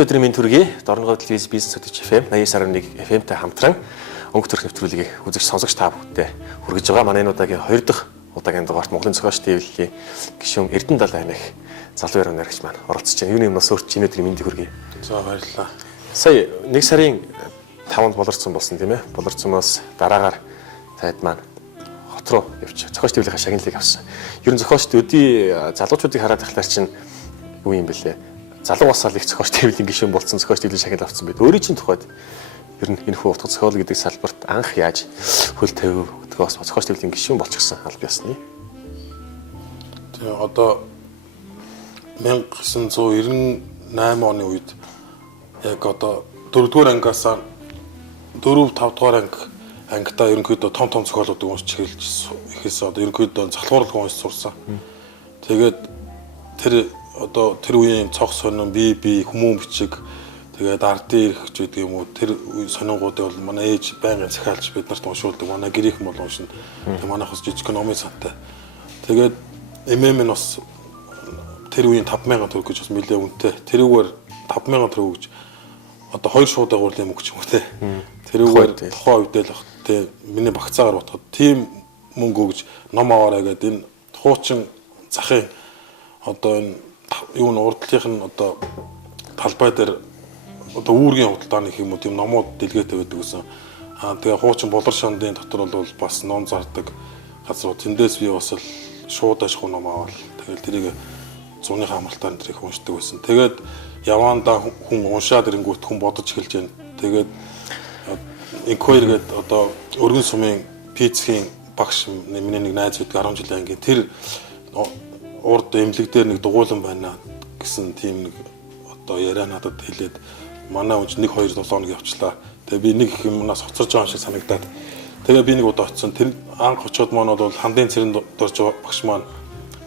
Монголын өдрийн мэнд хүргэе. Дорногов телевиз бизнес хөтөч FM 89.1 FM-тэй хамтран өнгө төрх нэвтрүүлгийг үзэгч сонсогч та бүхэндээ хүргэж байгаа. Манай энэ удаагийн 2 дахь удаагийн дугаарт Монголын зохиолч дэвлэлийн гишүүн Эрдэнэ Далай аймаг залуу яруу найрагч маань оролцож байна. Юуны өмнөөс өөрт чинь өдрийн мэндийг хүргэе. За баярлалаа. Сая 1 сарын 5-нд болорцсон болсон тийм ээ. Болорцсоноос дараагаар таад маань хот руу явж зохиолч дэвлэлийн шагналыг авсан. Ер нь зохиолч дэвлэлийн залуучуудыг хараад тахлаар чинь юу юм бэлээ? Залуу басаал их зохиолч дэвлэлийн гишүүн болсон зохиолч дэвлэлийн шагнал авсан байд. Өөрийн чинь тухайд ер нь энэ хүү утга зохиол гэдэг салбарт анх яаж хөл тавив гэдгээс зохиолч дэвлэлийн гишүүн болчихсон аль биесны. Тэгээ одоо 1998 оны үед яг одоо 4-р ангиас 4-5 дугаар ангидаа ерөнхийдөө том зохиолуудыг уншиж эхэлж ихээс одоо ерөнхийдөө залхуурлаг уншиж сурсан. Тэгээд тэр үеийн цог сонин бие хүмүүн бичиг тэгээд ардын эрхч гэдэг юм уу тэр сонингуудыг бол манай ээж байнгын захиалж бид нарт уншуулдаг. Манай гэрийнхэн бол уншина. Тэгээд манайхс жижиг номын сантай. Тэгээд ММ нь бас тэр үеийн 50000 төгрөг гэж бас нэлээд үнэтэй. Тэрүүгээр 50000 төгрөг гэж одоо 2 шууд агуулын мөнгө ч юм уу те. Тэрүүгээр тухайн үедээ л те миний багцаагаар бодоход тийм мөнгө өгж ном аваарай гэдэг энэ хуучин захын одоо энэ юу н урдлынх нь одоо талбай дээр одоо үүргийн худалдааны гэх юм уу тийм номууд дэлгэтэй байдаг гэсэн. Тэгээ хуучин болор шандын дотор бол бас ном зардаг газар тэндээс би бас л шууд ашгүй ном аваад тэгэл тэрийг зуныхаа амралтаар тэрийг уншдаг байсан. Тэгээд яваандаа хүн уншаад ирэнгүүт хүн бодож эхэлж байна. Тэгээд инквайр гэдэг одоо өргөн сумын пиццхийн багш миний нэг найз байдаг 10 жилийн ангийн тэр урд эмнэлэг дээр нэг дугуйлан байна гэсэн тийм нэг одоо яриа надад хэлээд манай хүч 1-2 7 хоног явчлаа. Тэгээ би нэг их юмнаас хоцорж байгаа юм шиг санагдаад тэгээ би нэг удаа очсон. Тэр анх очиод маань бол хандын цэрэн дорж багш маань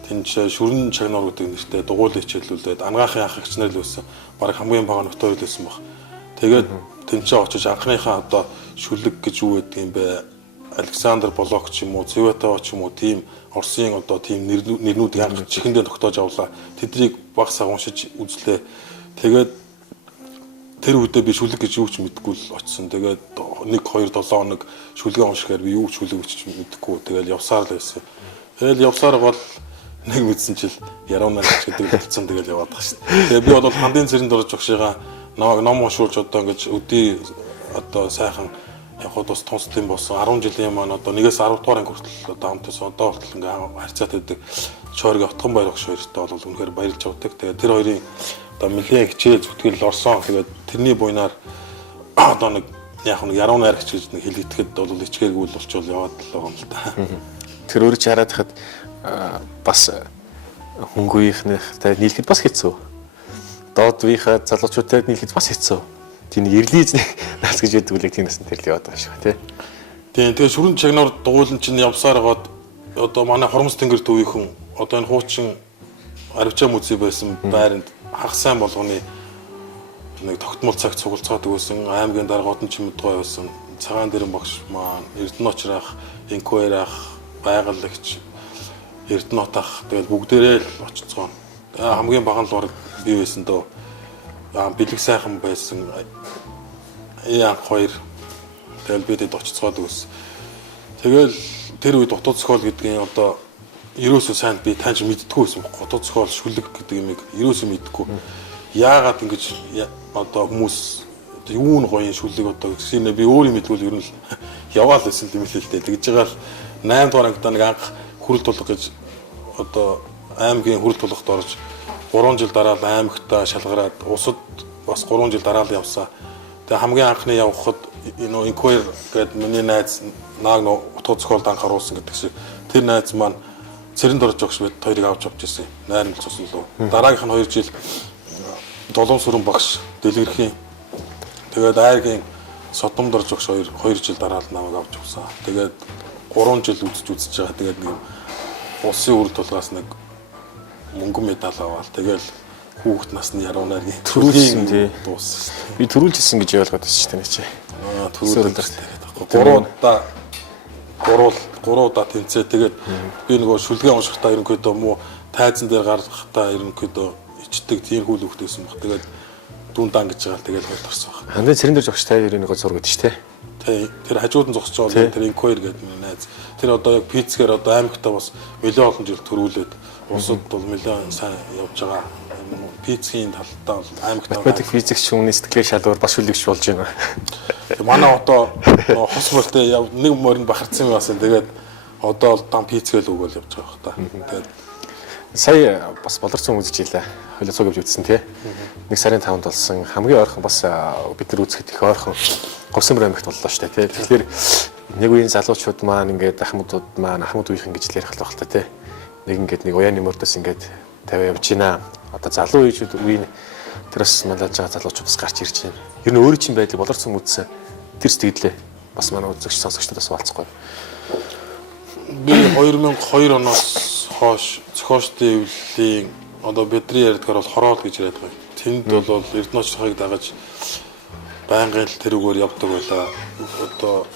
тэнцээ шүрэн чагнуур гэдэг нэртэй дугуйлан хичээлүүлээд ангаахын ах эгч нар л байсан. Бараг хамгийн бага нөтөр л байсан баг. Тэгээд тэнцээ очиж анхныхаа одоо шүлэг гэж юу гэдэг юм бэ? Александр Блок ч юм уу, Цветова ч юм уу тийм Оросын одоо тийм нэрнүүдийг анх чихэндээ тогтоож авлаа. Тэднийг багсаа уншиж үзлээ. Тэгээд тэр үедээ би шүлэг гэж юу ч мэдэхгүй л очсон. Тэгээд 1-2-7 хоног шүлгээ уншихаар би юу ч шүлэг гэж мэдэхгүй. Тэгээд явсаар л байсан. Тэгэл явсаар бол нэг мэдсэн чил ярууна гэдэг болцсон тэгэл яваад байгаа шүү дээ. Тэгээ би бол хандын цэрэн дорж огшигаа ном уншуулж одоо ингэж өдий одоо сайхан явхад бас тунцлын болсон 10 жилийн маань одоо 1-ээс 10 дугаар анги хүртэл одоо хамтаас одоо хүртэл ингээ харьцаатай байдаг Чойргийн Отгон баяр багш хоёртой бол үнэхээр баярлж авдаг. Тэгээ тэр хоёрын одоо нэлээд хичээл зүтгэл орсон. Тэгээд тэрний буйнаар одоо нэг яг нэг яруу найрагч гэж нэг хэлэгдэхэд бол ичгээргүй л болчвол яваад л байгаа юм л та. Тэр өөрөө ч хараад хахад бас хөнгөийнхнийхтэй нийлэхэд бас хэцүү. Доодвийнхаа залуучуудтай нийлэхэд бас хэцүү. Тийм эрлийз наас гэж яддаг үлэг тийм насны төрөл яваад байгаа шүү тий. Тийм тэгээ шүрэн чагнуур дугуйлан чинь явсаар гоод одоо манай Хормос тэнгэр төвийнхэн одоо энэ хуучин Аривчаа музей байсан байранд хагас сайн болгоны нэг тогтмол цагт цугалцаадаг байсан. Аймгийн даргуудын чимэдгой байсан. Цагаан дэрэн багш маань Эрдэнэ очрах, инквайр ах, байгаалагч Эрдэнэ отах тэгэл бүгдээрээ л очицгоо. Хамгийн бага нь л баг бий байсан дөө. Бэлэг сайхан байсан. Яа хоёр тэгэл бидэд очицгоод үс. Тэгэл тэр үед утга зохиол гэдгийг одоо ерөөсөө сайн би тааж мэддэггүй байсан. Утга зохиол шүлэг гэдэг юмыг ерөөсөө мэддэггүй. Яагаад ингэж одоо хүмүүс юу н гоё шүлэг одоо гэсэн би өөрөө мэдгүй ер нь яваал байсан юм л л дээ. Тэгж байгаа л 8 дугаар ангидаа нэг анх хүрэл тулах гэж одоо аймгийн хүрэл тулахд орж 3 жил дараа л аймагтаа шалгараад усад бас 3 жил дараа л явсан. Тэгээ хамгийн анхны явхад энэ инквайр гэдэг миний найз нааг утга зохиолд анх харуулсан гэдэг шиг тэр найз маань цэрэн дорж огш бид хоёрыг авч ирсэн. Найрамд цусан лөө. Дараагийнх нь 2 жил Долоон сүрэн багш дэлгэрхийн тэгээд айргийн Содом дорж огш 2 жил дараа л намайг авч явсан. Тэгээд 3 жил үзэж байгаа. Тэгээд нэг улсын үр тулгаас нэг мөнгөн медаль аваад тэгэл хүүхэд насны яруу найргийн төрүүлсэн тий. Дууссан. Би төрүүлжсэн гэж ойлгоод байсан шүү дээ чи. Төрүүлсэн. 3 удаа тэнцээ. Тэгээд би нөгөө шүлгээ уншихтаа ерөнхийдөө муу тайзан дээр гарахтаа ерөнхийдөө ичдэг тийм хүл хөвгтэйсэн баг. Тэгээд дүндан гэж байгаа л тэгээд хоёрт орсон баг. Хандын цэрэн дээр зогч та хоёрын нэг зураг гэдэг шүү дээ. Тэр хажууд нь зогсож байгаа тэр инквайр гэдэг миний найз. Тэр одоо яг пиццгээр одоо аймагтаа бас нэлээд олон жил төрүүлээд улсад бол нэлээд сайн явж байгаа. Пиццийн талдаа бол аймагтаа математик физикч хүмүүний сэтгэлийн шалгуур бас үлэгч болж байна. Манай одоо хос мөртэй нэг морин бахарцсан юм басна. Тэгээд одоо бол дан пиццгээл өгөөл явж байгаа хта. Тэгээд сая бас болорцсон үзэж илээ. Хойлоо цуг явж үзсэн тий. 1 сарын 5-нд болсон хамгийн ойрхон бас бид нар үзэхэд их ойрхон Говьсамбар аймагт боллоо шүү дээ тий. Тэгэхээр нэг үеийн залуучууд маань ингээд ахмадууд маань ахмад үеийнхэн гэж ярих л багтаа тий. Нэг ингээд нэг уяаны мөрдөөс ингээд тавиа явж байна. Одоо залуу үеичүүд үеийн тэрс малаж байгаа залуучууд бас гарч ирж байна. Ер нь өөрийн чинь байдлыг болорцсон үзсэн тэр сэтгэлээ бас манай үзэгч сонсогчдоос хуваалцахгүй. би 2002 оноос хойш зохиолчдын эвлэлийн одоо бидний ярьдгаар бол хороол гэж яриад байгаа. Тэнд бол Эрдэнэ очрохыг дагаж байнгын тэрүүгээр явдаг байлаа. Одоо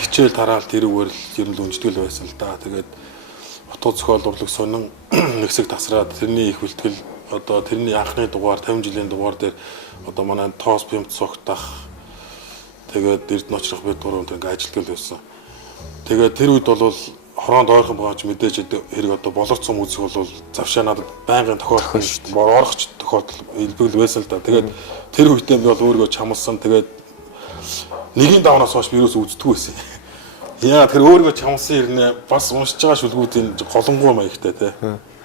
хичээл тараал тэрүүгээр л ер нь үнжтгэл байсан л да. Тэгээд утга зохиол урлаг сонин нэгсэг тасраад тэрний их бэлтгэл одоо тэрний анхны дугаар 50 жилийн дугаар дээр одоо манай тоос бимт цогтах тэгээд Эрдэнэ очрох бид гурав ингээ ажилтгал байсан. Тэгээд тэр үед бол хороонд ойрхон байгаа ч мэдээж хэрэг одоо болорцсон үзэх бол завшаа надад байнгын тохиолдол шүү дээ. Орохч тохиолдол илбэгэл байсан л да. Тэгээд тэр үедээ би бол өөрийгөө чамлсан. Тэгээд нэгийн давнаас хойш би юус үздэггүй байсан. Яа тэр өөрийгөө чамлсан хэрнээ бас уншиж байгаа шүлгүүдийн голонгуй маягтай те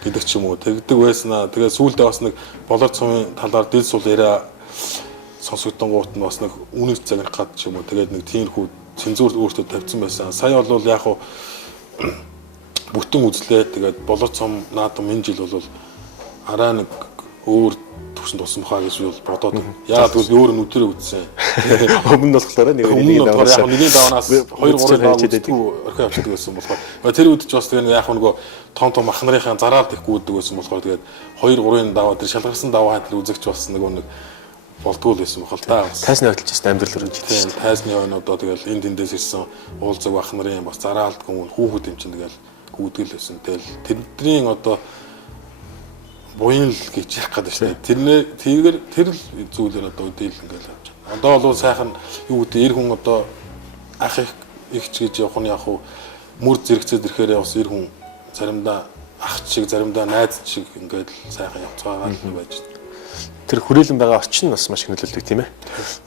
гэдэг ч юм уу. Тэгдэг байснаа. Тэгээд сүүлдээ бас нэг болорцсон талаар дэл сул яриа сонсогдсон гут нь бас нэг үнэт загнах гад ч юм уу. Тэгээд нэг тиймэрхүү цензур өөртөө тавьсан байсан. Сая бол яг хуу бүтэн үзлээ. Тэгээд болорцсон наадам энэ жил бол арай нэг өөр төвшөнд тусан бахаа гэж бол бодоод. Яагаад гэвэл би өөр нь өдрөө үзсэн. Өмнө нь болохоор нэг давнаас 2-3 даваа үзтгүү орхио авчдаг байсан болохоор тэр үед ч бас тэгээ яг нөгөө том ах нарын зараад ихгүй үүдэг байсан болохоор тэгээд 2-3-ын даваа тэр шалгарсан даваа хатал үзэгч бас нэг болдгоо л байсан бохол та. Тайсны хөдөлж тест амьдрал өрнж тийм тайсны ойн одоо тэгэл энэ тэндээс ирсэн уулзаг ах нарын бас зараалд хүмүүс хүүхэд юм чинь тэгэл гүйдгэл байсан. Тэгэл тэрний одоо буян л гэж ярих гэдэг шүү дээ. Тэр зүйлээр одоо үдэл ингээл авч байна. Одоо бол сайхан юу гэдэг эр хүн одоо ах ихч гэж явах нь яг хуу мөр зэрэгцээд ирэхээр бас эр хүн заримдаа ах шиг заримдаа найз шиг ингээд сайхан явцгаагаа л байж байна. Тэр хүрээлэн байгаа орчин бас маш их нөлөөлдөг тийм ээ.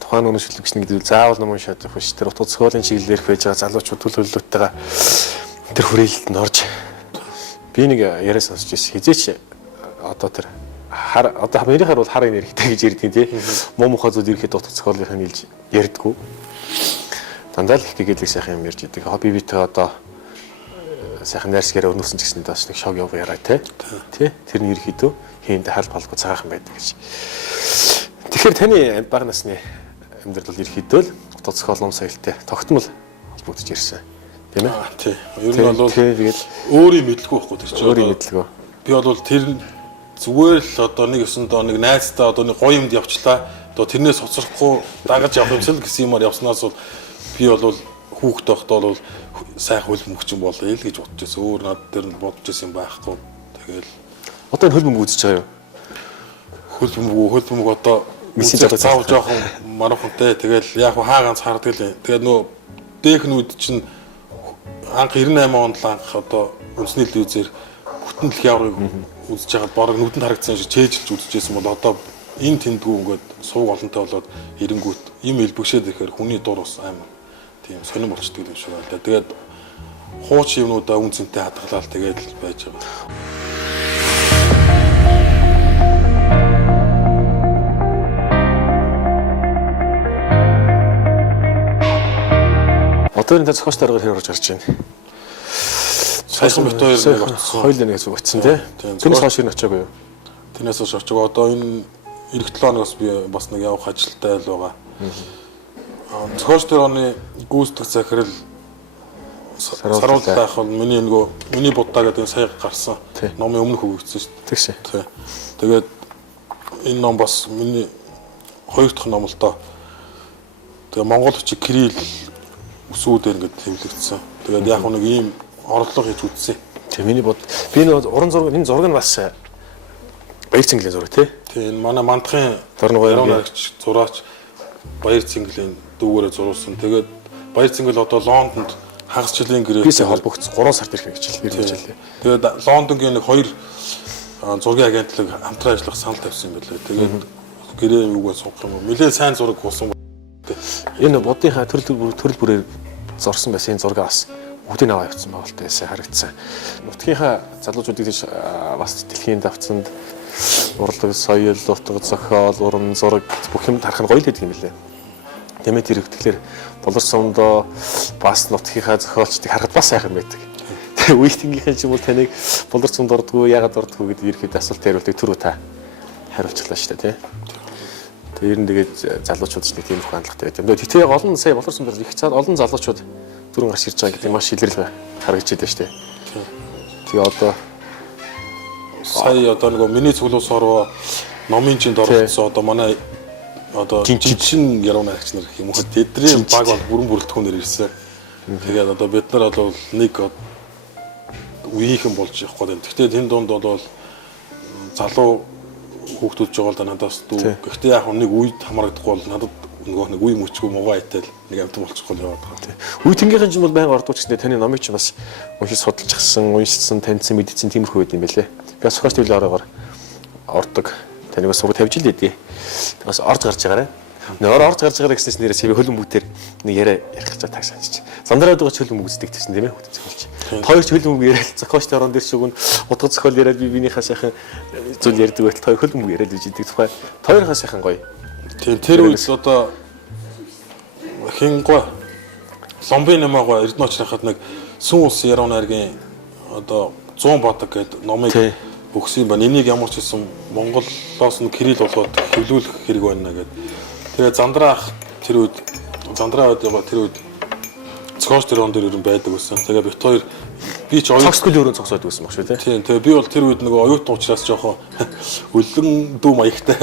Тухайн үнэ шүлгэгч нэг гэдэг заавал ном уншаад явах биш. Тэр утга зохиолын чиглэлээр байж байгаа залуучууд төлөвлөлттэйгээ тэр хүрээлэлд нь орж би нэг яриа сонсч ирсэн. Хизээч одоо тэр одоо Америкаар бол хар энергитэй гэж ярьдیں۔ Тий. Муу мухаа зүйл ирэхэд утга зохиолынхаа нийлж ярьдгүү. Дандаа л их тэгэлэг сайхан юм ярьж идэг. Би битэй одоо сайхан найрсгаараа өрнөсөн ч гэсэн бас нэг шог яв яриа тий. Тэр нь ерөөхдөө хийндэ хал балгүй цагаахан байдаг гэж. Тэгэхээр таны бага насны амьдрал бол ерөөхдөө л утга зохиол ном соёлтой тогтмол холбогдож ирсэн. Тийм ээ? Тий. Ер нь бол тэгээд өөрийн мэдлгүй байхгүй тэр чинь. Өөрийн мэдлгүй. Би бол тэр зүгээр л одоо нэг өсөндөө нэг найзтай одоо нэг гоё юмд явчлаа. Одоо тэрнээс хоцрохгүй дагаж явах юмсэл гэсэн юмар явснаас бол би бол хүүхэд байхдаа бол сайхан хөл мөхчин болъё л гэж бодож байсан. Өөр над дээр нь бодож байсан байхгүй. Тэгэл одоо энэ хөл бөмбөг үзэж байгаа юу? Хөл бөмбөг одоо мессеж заавал жоохон марухантай. Тэгэл яг хаа ганц харддаг л. Тэгээд нөө дэхнүүд чинь анх 98 онд л анх одоо үндэсний телевизээр бүтэн дэлхийн аврагыг үзэж байгаад бараг нүдэнд харагдсан шиг чэйжилж үзчихсэн бол одоо энэ тэндгүү ингээд сууг олонтой болоод эренгүүт юм илбэгшээд ирэхээр хүний дур ус аймаг тийм сонирн болчдөг юм шиг байна. Тэгээд хуучин юмнуудаа үн цэнтэй хадгалаад тэгээд л байж байгаа. Одоо энэ зохиолч дараагаар хэр орж гарч байна? Сайхан бит хоёр нэг очсон. Хоёул нэг зүг очсон тий. Тэрнээс хойш нь очиагүй юу? Тэрнээс хойш очиагүй. Одоо энэ эх 7 хоногоос би бас нэг явах ажилтай л байгаа. Зохиолч тэр оны гүйцэтгэх захирал саруултайх бол миний будаа гэдэг энэ сая гарсан номын өмнөх өгөгдсөн шүү дээ. Тэгшээ. Тий. Тэгээд энэ ном бас миний хоёр дахь ном л доо. Тэгээ Монгол хүчиг Кирилл өсвүүдээр ингээд тэмлэгдсэн. Тэгээд яг нэг ийм орлого хийж үзсэн. Тэг миний бод би нэг уран зураг энэ зураг нь бас баяр цэнгэлийн зураг тий. Тийм манай мандахын Дорногой наригч зураач Баяр Цэнгэлийн дүүгээрээ зурулсан. Тэгээд Баяр Цэнгэл одоо Лондонд хагас жилийн гэрээ бисээ холбогдсон 3 сард ирэх гэж хэлээ. Тэгээд Лондонгийн нэг 2 зургийн агентлаг хамтран ажиллах санал тавьсан юм байлээ. Тэгээд гэрээ юугаар сунгах юм. Нэлээд сайн зураг болсон. Энэ буддынхаа төрөл бүрээр зорсон байсан энэ зураг бас бүгдийг аваа явуулсан байгаа л таасаа харагдсан. Нутгийнхаа залуучуудыг бас дэлхийн давцанд урлаг, соёл, утга зохиол, уран зураг бүх юм харах нь гоё л гэдэг юм лээ. Тэмээ тэр ихтгэхлээр болор сумдоо бас нутгийнхаа зохиолчдыг харахад бас сайхан байдаг. Тэгээ үеийнхнийхэн ч юм бол таныг болор сумд ордгоо яагаад ордгоо гэдэг ерөөд асуулт хариултыг түрүү та хариулчихлаа шүү дээ, тий. Тэгээ ер нь тэгээд залуучууд ч нэг тиймэрхүү хандлагатай байдаг. Тэгтээ олон сая болор сумд их цаад олон залуучууд дөрөв гарч ирж байгаа гэдэг маш илэрл харагдаж байна шүү дээ. Тэгээ одоо сая одоо нөгөө миний цуглуус ороо номын чинд оролцсон одоо манай одоо жинчин яруу найрагч нар гэх юм уу тэдний баг бол бүрэн бүрэлдэхүүнээр ирсэн. Тэгээд одоо бид нар бол нэг үеийнхэн болж явах гэдэг. Гэхдээ тэнд донд бол залуу хүүхдүүд жоо л надаас дүү. Гэхдээ яг нэг үед хамрагдахгүй бол надад нөгөө нэг үе мөчгөө муугаа итэл нэг амтан болчихгүй яваад байгаа. Үе тэнгийнхэн ч бол байнга ордууч гэсэн таны номыг ч бас уншиж судалж гисэн, уншсан, таньсан, мэдсэн тиймэрхүү байд юм байлээ. Би бас зохиолч төлөв ороогоор ордог. Таныг бас сураг тавьж л байдیں۔ Бас орж гарч байгаарай. Нөр орж гарч байгаа гэснээс нэрээ сая хөлөн бүгдээр нэг яриа ярих гэж таг санаж. Зандраад байгаа хөлөн бүгд үздэг гэсэн тийм ээ хөтөц зохиолч. Хоёр ч хөлөн бүгд яриад зохиолчтой орон дээр шүгэн утга зохиол яриад би биенийхээ сайхан зүйл ярьдаг байтал хоёр хөлөн бүгд яриад үжидэг тухай. Хоёрынхаа сайхан гоё. Тийм тэр үед одоо хингва ломбын намаагаа Эрдэнэ очрахад нэг сүн ус яруу найргийн одоо 100 бодог гэдэг номыг өгсөн юм байна. Энийг ямар ч хэлсэн Монголоос нь кирилл болоод хэвлүүлэх хэрэг байна гэдэг. Тэгээ зандраа тэр үед зохиолч тэр он дээр ер нь байдаг байсан. Тэгээ бит хоёр би ч цогцгөл өрөө цогцоод байсан баг шүү тий. Тийм тэгээ би бол тэр үед нөгөө оюутан учраас жоохон өлөн дүү маягтай.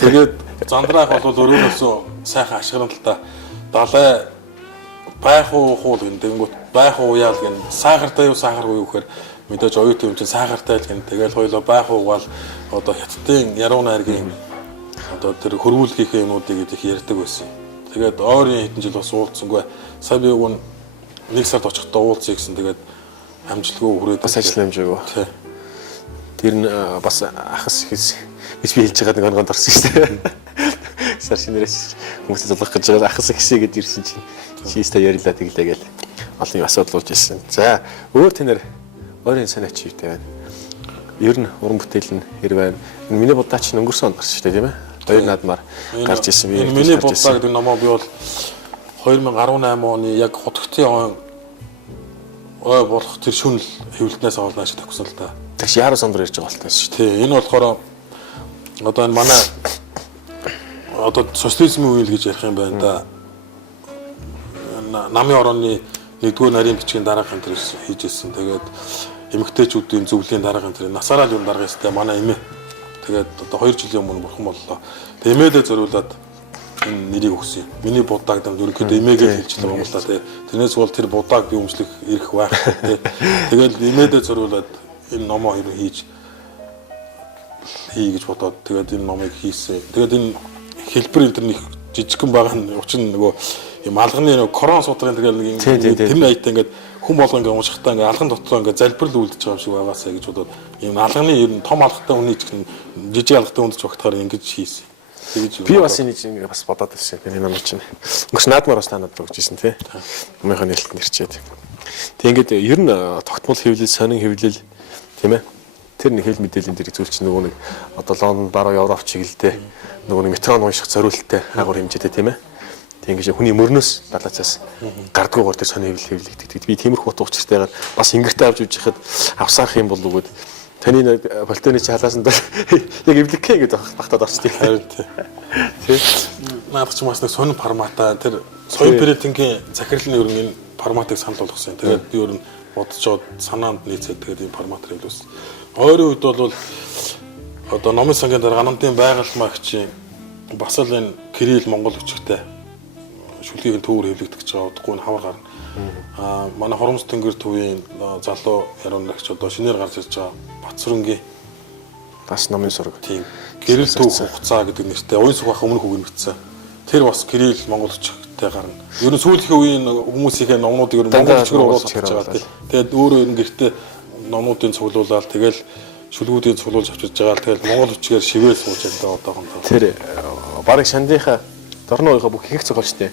Тэгээд зандраах бол өрөөнөөсөө сайхан ашигранталтай далай байх уу хуул гэнтэнгүүт байх уу яал гэн сахартай юу сахаргүй юу гэхээр мэдээж оюутан юм чинь сахартай л гэн тэгэл хоёлоо байх уугаал одоо хятадын яруу найргийн одоо тэр хөрвүүлгийнхээ юмнуудыг их ярьдаг байсан. Тэгээд ойрын хэдэн жил бас уулзсангүй. Сая би уг нэг сард очихдоо уулзъя гэсэн тэгээд амжилтгүй хүрээд бас ажил амжаагүй. Тэр нь бас ахас ихс гэж би хэлж байгаа нэг онгонд орсон шүү дээ. Сар шинээрээс хүмүүсээ залгах гэж байгаа ахас ихсээ гэж ирсэн чинь чийстэй ярилаа тэглээ гээл олон юм асуудал болж ирсэн. За өөр тэнэр ойрын санаач хийвтэй байна. Ер нь уран бүтээл нь хэр байна. Миний будаач өнгөрсөн онд гарсан шүү дээ тийм ээ. Хоёр наадмаар гарч ирсэн би. Миний будаа гэдэг номоо би бол 2018 оны яг хотготын он болох тэр шүнэл хэвлэлтнээс аваад нааш тавьсан л да. Тэгш яаруу сондор ярьж байгаа болтой шүү дээ. Энэ болохоор одоо энэ манай одоо социализмын үйл гэж ярих юм байна да. Намын орооны нэгдүгээр нарийн бичгийн дараахан тэр хийж ирсэн. Тэгээд эмэгтэйчүүдийн зөвлөлийн дараахан тэр насаараа л юм дарга ёстой манай эмээ. Тэгээд одоо 2 жилийн өмнө бурхан боллоо. Тэгээд эмээдээ зориулаад энэ нэрийг өгсөн. Миний будааг дам ерөнхийдөө эмээгээ хэлчихлээ Монголда тий. Тэрнээс бол тэр будааг би өмчлөх эрх байх тий. Тэгээд эмээдээ зориулаад энэ номоо хэрэг хийж гэж бодоод тэгээд энэ номыг хийсэн. Тэгээд энэ хэлбэр энэ нэг жижигхэн байгаа нь учир нь нөгөө юм алганы нөгөө корон судрын тэгээд нэг тэр найтаа ингээд хүн болгоо ингээд уншихтаа ингээд алган дотроо ингээд залбирал үлдэж байгаа юм шиг байгаасаа гэж бодоод юм алганы ер нь том алгатай хүний чинь жижиг алгатай хүнд ч багтахаар ингэж хийсэн. Би бас энэ чинь бас бодоод байсан. Энэ номч чинь өнгөрс наадмаар бас танад өгчээсэн тий. Номынхаа нэрэлтэнд ирчээд. Тэг ингээд ер нь тогтмол хэвлэл, сонин хэвлэл тийм ээ. Тэр нэг хэл мэдээллийн дээр зүйлч нөгөө нэг одоо Лондон баруун Европ чиглэлтэй нөгөө нэг метрон унших зориулттай агуур хэмжээтэй тийм ээ. Тэг ингэж хүний мөрнөөс далаацаас гардгуугаар тэр сонин хэвлэлэгддэг. Би тиймэрхүү утга учиртайгаар бас ингэртэй авч үжих хэд авсаарах юм бол үгээд таны нэг полтоны чи халаасан дээр яг эвлэхээ гэдэг багтаад орчтой. Харин тий. Наадах ч бас нэг сонин форматаа тэр соёл претингийн захирлын ер нь энэ форматыг санал болгосон. Тэгээд би ер нь бодцоод санаанд нийцээд тэгээд энэ форматаар хэлүүлсэн. Ойрын үед бол одоо номын сангийн дараа ганамтын байгальмагчийн бас л энэ кирилл монгол өчгтэй шүлгийг төвөр хэвлэгдэж байгаа удахгүй нь хавар гарна. Манай Хоромс тэнгэр төвийн залуу яруу найрагч одоо шинээр гарч ирж байгаа Батсүрэнгийн Бас номын сураг. Тийм. Гэрэл түүх хугацаа гэдэг нэртэй уян сүх бах өмнөх үг нэртсэн. Тэр бас гэрэл монгол өчгтэй гарна. Ер нь сүүлийн үеийн хүмүүсийн номнуудыг ер нь монгол өчгөр оруулж байгаа тийм. Тэгээд өөрөө ер нь гэртээ номнуудын цуглуулаад тэгэл шүлгүүдийн цуглуулж авчирж байгаа. Тэгэл монгол өчгөр шивээ сууж байгаа одоохондоо. Тэр бараг шандынхаа дорны уяга бүх их зохиолчтой.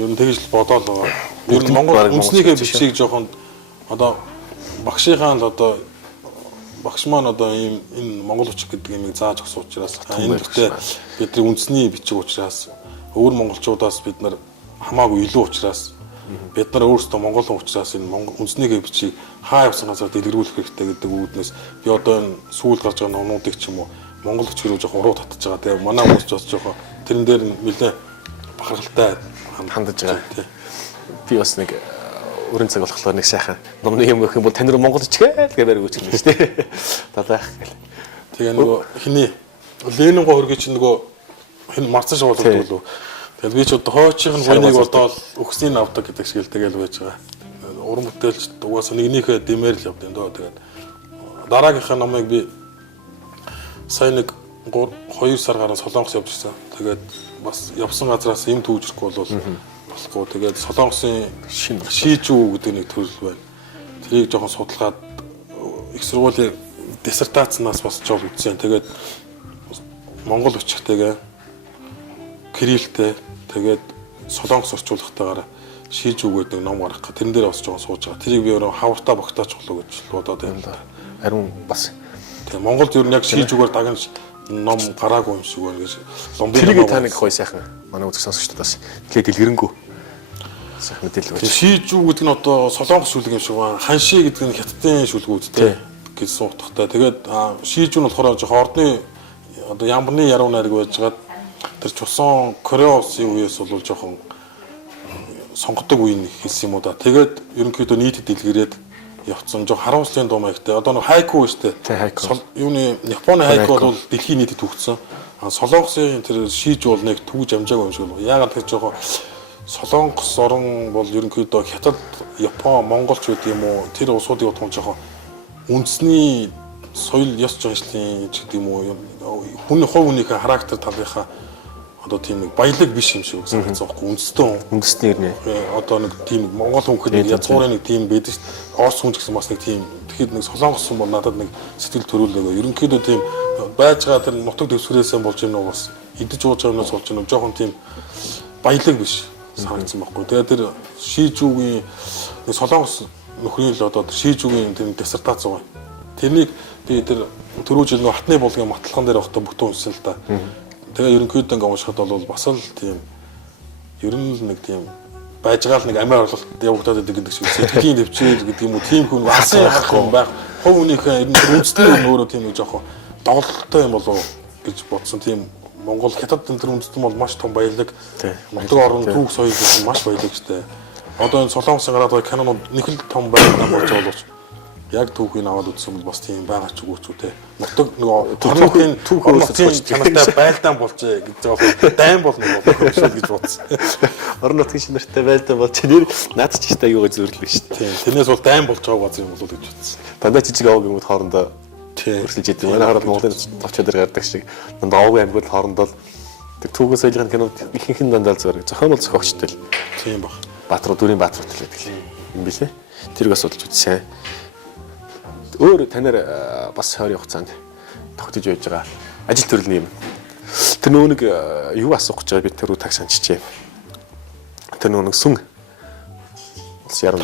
Ер нь тэгж л бодоол байгаа. Ер нь монгол үнснийхээ бичгийг жоохон одоо багшийнхаа л одоо багш маань одоо ийм энэ монгол өчг гэдэг юмыг зааж өгсөн учраас энэ гэхдээ бидний үндэсний бичиг учраас өөр монголчуудаас бид нар хамаагүй илүү учраас бид нар өөрсдөө монголын учраас энэ үндэснийхээ бичгийг хаа явсан газар дэлгэрүүлэх хэрэгтэй гэдэг үүднээс би одоо энэ сүүл гарч байгаа номнуудыг ч юм уу монгол өчгөрөө жоохон уруу татж байгаа. Тэгээ манай хүмүүс ч бас жоохон тэрэн дээр нь нэлээд бахархалтай хандаж байгаа. Би бас нэг өрн цаг болохоор нэг сайхан номны юм өгөх юм бол тань руу монгол ичгээл гэж бариг үчгэн шүү дээ. Далайх гэл. Тэгээ нөгөө хиний Ленин гоо хөргий чинь нөгөө хин марцсан шууд болов. Тэгээд би ч одоо хойчийн гойныг бодоол өгснийг авдаг гэдэг шиг л тэгэл байж байгаа. Уран бүтээлч угаасаа нэгнийхээ дэмээр л явд энэ дөө. Тэгээд дараагийнхаа номыг би сая нэг 2 сар гарan Солонгос явж ирсэн. Тэгээд бас явсан газраас юм түүжрэхгүй бол болохгүй. Тэгээд Солонгосын шийжүү гэдэг нэг төрөл байна. Тэрийг жоохон судалгаад их сургуулийн диссертацнаас бас жол үзсэн. Тэгээд монгол өчгтэйгээ кириллтэй тэгээд солонгос орчуулгатайгаар шийжүү гэдэг ном гаргах гэх. Тэрэн дээр бас жоохон сууж байгаа. Тэрийг би өөрөө хавартаа багтаач болоо гэж бодоод байна. Харин бас тэгээд Монголд ер нь яг шийжүүгээр дагнаж ном гараагүй юм шиг байна гэж. Тэрийг та нэг хой сайхан манай үзэг сонсогчдоос тэгээд дэлгэрэнгүй сайхан мэдээлэл өгч. Шийжүү гэдэг нь одоо солонгос шүлэг юм шиг байна. Ханши гэдэг нь хятадын шүлгүүдтэй гэж суутахтай. Тэгээд шийжүү нь болохоор жоохон ордны одоо ямарны яруу найраг байжгаад тэр чусан Корея улсын үеэс бол жоохон сонгодог үеийг хэлсэн юм уу да. Тэгээд ерөнхийдөө нийтэд дэлгэрээд явцсан жоо харан улсын дуу маягтай. Одоо нэг хайку шүү дээ. Юуны Японы хайку бол дэлхийн нийтэд төгссөн. Солонгосын тэр шийж бол нэг түүж амжаагүй юм шиг байна. Яагаад тэр жоохон Солонгос орн бол ерөнхийдөө Хятад, Япон, Монголч гэдэг юм уу тэр улсуудыг бодоход жоохон үндэсний соёл ёс заншлын гэдэг юм уу хүний хувь хүнийхээ характер талынхаа одоо тийм нэг баялаг биш юм шиг санагдсан байхгүй үндэстэн нэрнэ одоо нэг тийм монгол хүн гэдэг язгуурын нэг тийм байдаг шүү дээ. Орос хүн ч гэсэн бас нэг тийм тэгэхэд нэг солонгос хүн бол надад нэг сэтгэл төрүүлээгөө ерөнхийдөө тийм байж байгаа тэр нутаг дэвсгэрээсээ болж юм уу бас идэж ууж байгаа юмнаас болж юм жоохон тийм баялаг биш санагдсан байхгүй. Тэгээ тэр шийжүүгийн нэг солонгос нөхрийн л одоо шийжүүгийн тэр диссертац байгаа. Тэрнийг би тэр түрүү жил нэг хатны булгийн матлхан дээр явахдаа бүтэн уншсан л да. Тэгээ ерөнхийдөө ингээ уншихад бол бас л тийм ер нь л нэг тийм байж байгаа л нэг амиа орлолт явагдаад байдаг гэдэг шиг сэтгэлийн төвчээр гэдэг юм уу тийм хүн алсын харахгүй байх хувь хүнийхээ ер нь үндэстэн өөрөө тийм нэг жоохон доголдолтой юм болов гэж бодсон тийм Монгол Хятад энэ үндэстэн бол маш том баялаг нутаг орон түүх соёл гэсэн маш баялаг штэ. Одоо энэ Солонгосын гараад байгаа кинонууд нэг л том баялаг болж байгаа боловч яг түүхийг аваад үзсэн бол бас тийм байгаа ч үгүй ч үү те. Нутаг нөгөө орнуудын түүх өөрсдөө чанартай байлдаан болжээ гэж байгаа. Дайн болно шүү гэж бодсон. Орон нутгийн шинэртэй байлдаан болж нэр наад ч ихтэй аюугаа зөрлөө шүү дээ. Тийм. Тэрнээс бол дайн болж байгаа газар юм болов уу гэж бодсон. Дандаа жижиг аваг юмуд хоорондоо өрсөлж идэв. Манай хараад Монголын товчоо дээр гардаг шиг дандаа аваг аймагуд хоорондоо тэр түүхэн соёлын кинод ихэнх нь дандаа зураг зохион бол зохиогчтой л. Тийм баг. Баатруу дүрийн баатрууд л байдаг юм билээ. Тэрийг бас судалж үзсэн. Өөр танаар бас хойрын хугацаанд тогтож байж байгаа ажил төрөлний юм. Тэр нөө нэг юу асуух гэж байгаа би тэр үү таг санчижээ. Тэр нөө нэг сүн ус яруу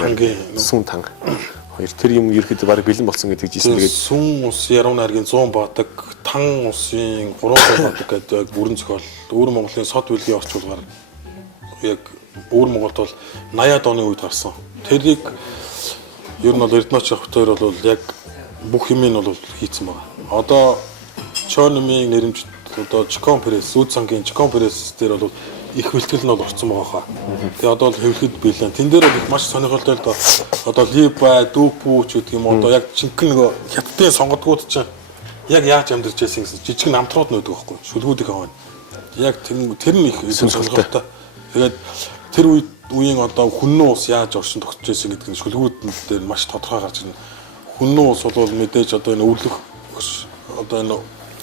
сүн танг. Хоёр тэр юм ерөөхдөө баг бэлэн болсон гэдэг жийсэн. Тэгээд сүн ус яруу найргийн 100 баадаг, тан усын 300 баадаг гэдэг бүрэн зохиол. Өөр Монголын сод бүлгийн орчуулгаар яг өөр Монголд бол 80-аад оны үед гарсан. Тэрийг ер нь бол Эрдэнэч ахтойр бол яг бүх юм нь бол хийцэн байгаа. Одоо Чонмийн нэрмж одоо Чикон пресс, Үд сангийн Чикон пресс дээр бол их бэлтгэл нь бол орсон байгаа хаа. Тэгээ одоо л хэвлэхэд билээ. Тэн дээр бол маш сонирхолтой л доо. Одоо Либа, Дүүпүү ч гэдэг юм одоо яг жинхэнэ нөгөө хятадын сонгодгууд чинь яг яаж амьдарч байсан гэсэн жижиг намтрууд нөдөг байхгүй. Шүлгүүдийг аваа. Яг тэр нь их сонирхолтой. Тэгээд тэр үеийн одоо хүннүү ус яаж оршин тогтож байсан гэдэг нь шүлгүүд дээр маш тодорхой гарч ирнэ. Хүннүү ус бол мэдээж одоо энэ өвлөх одоо энэ